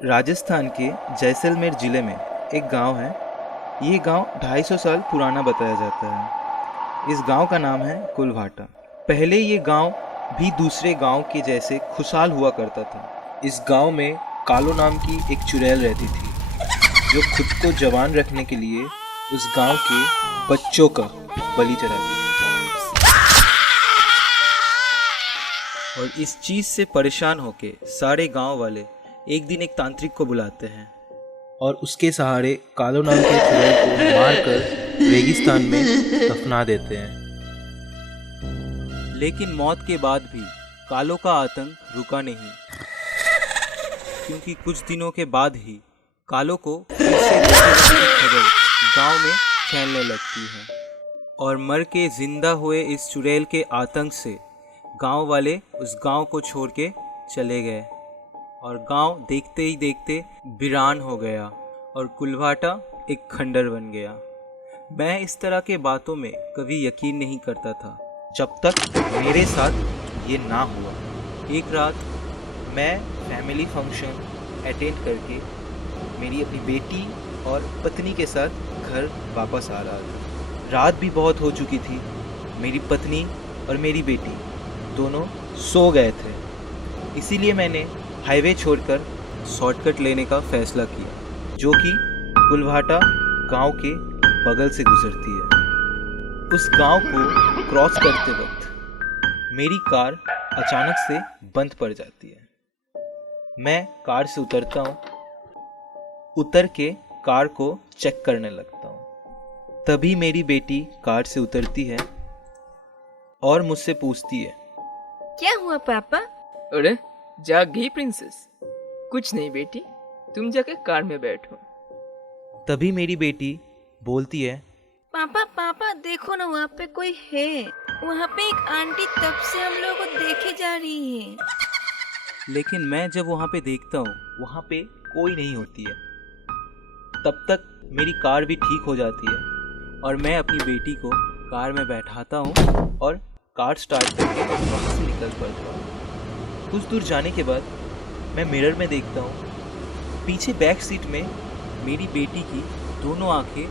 राजस्थान के जैसलमेर ज़िले में एक गांव है। ये गांव 250 साल पुराना बताया जाता है। इस गांव का नाम है कुलभाटा। पहले ये गांव भी दूसरे गांव के जैसे खुशहाल हुआ करता था। इस गांव में कालो नाम की एक चुड़ैल रहती थी, जो खुद को जवान रखने के लिए उस गांव के बच्चों का बलि चढ़ाती थी। और इस चीज़ से परेशान होके सारे गांव वाले एक दिन एक तांत्रिक को बुलाते हैं और उसके सहारे कालो नाम के चुड़ैल को मारकर रेगिस्तान में दफना देते हैं। लेकिन मौत के बाद भी कालो का आतंक रुका नहीं, क्योंकि कुछ दिनों के बाद ही कालो को फिर से खबर गांव में फैलने लगती है और मर के जिंदा हुए इस चुड़ैल के आतंक से गांव वाले उस गांव को छोड़ के चले गए और गांव देखते ही देखते वीरान हो गया और कुलभाटा एक खंडर बन गया। मैं इस तरह के बातों में कभी यकीन नहीं करता था जब तक मेरे साथ ये ना हुआ। एक रात मैं फैमिली फंक्शन अटेंड करके मेरी अपनी बेटी और पत्नी के साथ घर वापस आ रहा था। रात भी बहुत हो चुकी थी। मेरी पत्नी और मेरी बेटी दोनों सो गए थे, इसीलिए मैंने हाईवे छोड़कर शॉर्टकट लेने का फैसला किया, जो कि कुलभाटा गांव के बगल से गुजरती है। उस गांव को क्रॉस करते वक्त मेरी कार अचानक से बंद पड़ जाती है। मैं कार से उतरता हूँ, उतर के कार को चेक करने लगता हूँ। तभी मेरी बेटी कार से उतरती है और मुझसे पूछती है, क्या हुआ पापा? अरे जाग गई प्रिंसेस? कुछ नहीं बेटी, तुम जाके कार में बैठो। तभी मेरी बेटी बोलती है, पापा पापा देखो ना, वहाँ पे कोई है। वहाँ पे एक आंटी तब से हम लोगों को देखे जा रही है। लेकिन मैं जब वहाँ पे देखता हूँ वहाँ पे कोई नहीं होती है। तब तक मेरी कार भी ठीक हो जाती है और मैं अपनी बेटी को कार में बैठाता हूँ और कार स्टार्ट करके वहाँ से निकल पड़ता हूँ। कुछ दूर जाने के बाद मैं मिरर में देखता हूँ, पीछे बैक सीट में मेरी बेटी की दोनों आंखें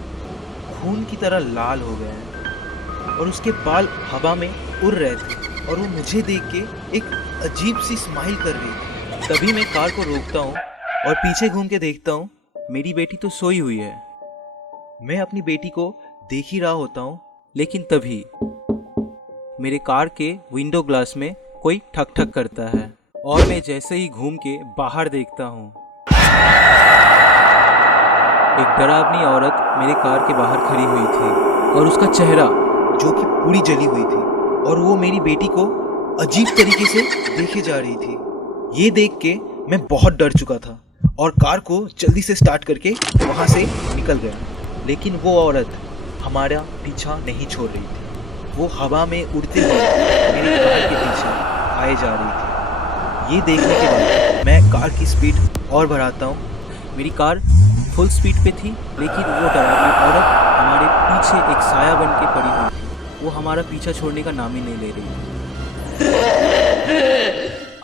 खून की तरह लाल हो गए हैं और उसके बाल हवा में उड़ रहे थे और वो मुझे देख के एक अजीब सी स्माइल कर रही थी। तभी मैं कार को रोकता हूँ और पीछे घूम के देखता हूँ, मेरी बेटी तो सोई हुई है। मैं अपनी बेटी को देख ही रहा होता हूँ, लेकिन तभी मेरे कार के विंडो ग्लास में कोई ठक ठक करता है और मैं जैसे ही घूम के बाहर देखता हूँ, एक डरावनी औरत मेरे कार के बाहर खड़ी हुई थी और उसका चेहरा जो कि पूरी जली हुई थी और वो मेरी बेटी को अजीब तरीके से देखे जा रही थी। ये देख के मैं बहुत डर चुका था और कार को जल्दी से स्टार्ट करके वहाँ से निकल गया। लेकिन वो औरत हमारा पीछा नहीं छोड़ रही थी। वो हवा में उड़ते हुए मेरी कार के पीछे आए जा रही थी। ये देखने के बाद मैं कार की स्पीड और बढ़ाता हूँ। मेरी कार फुल स्पीड पे थी, लेकिन वो डरावनी औरत हमारे पीछे एक साया बन के पड़ी हुई थी। वो हमारा पीछा छोड़ने का नाम ही नहीं ले रही थी।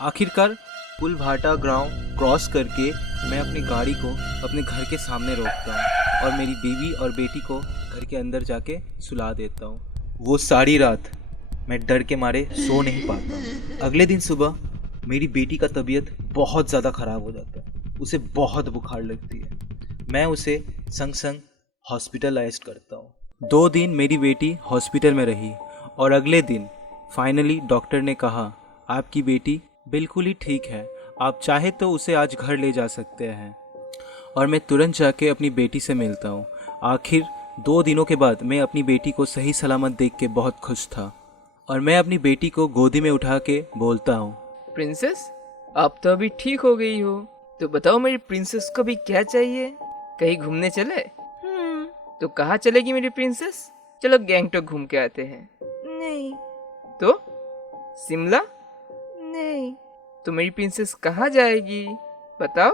आखिरकार कुलभाटा गांव क्रॉस करके मैं अपनी गाड़ी को अपने घर के सामने रोकता हूँ और मेरी बीवी और बेटी को घर के अंदर जाके सुला देता हूँ। वो सारी रात मैं डर के मारे सो नहीं पाता। अगले दिन सुबह मेरी बेटी का तबीयत बहुत ज़्यादा ख़राब हो जाता है। उसे बहुत बुखार लगती है। मैं उसे संग संग हॉस्पिटलाइज करता हूँ। 2 दिन मेरी बेटी हॉस्पिटल में रही और अगले दिन फाइनली डॉक्टर ने कहा, आपकी बेटी बिल्कुल ही ठीक है, आप चाहे तो उसे आज घर ले जा सकते हैं। और मैं तुरंत जाके अपनी बेटी से मिलता हूँ। आखिर 2 दिनों के बाद मैं अपनी बेटी को सही सलामत देख के बहुत खुश था और मैं अपनी बेटी को गोदी में उठा के बोलता हूँ, प्रिंसेस आप तो अभी ठीक हो गई हो, तो बताओ मेरी प्रिंसेस को भी क्या चाहिए? कहीं घूमने चले? तो कहाँ चलेगी मेरी प्रिंसेस? चलो गैंगटॉक घूम के आते हैं। नहीं। तो शिमला? नहीं। तो मेरी प्रिंसेस कहाँ जाएगी बताओ?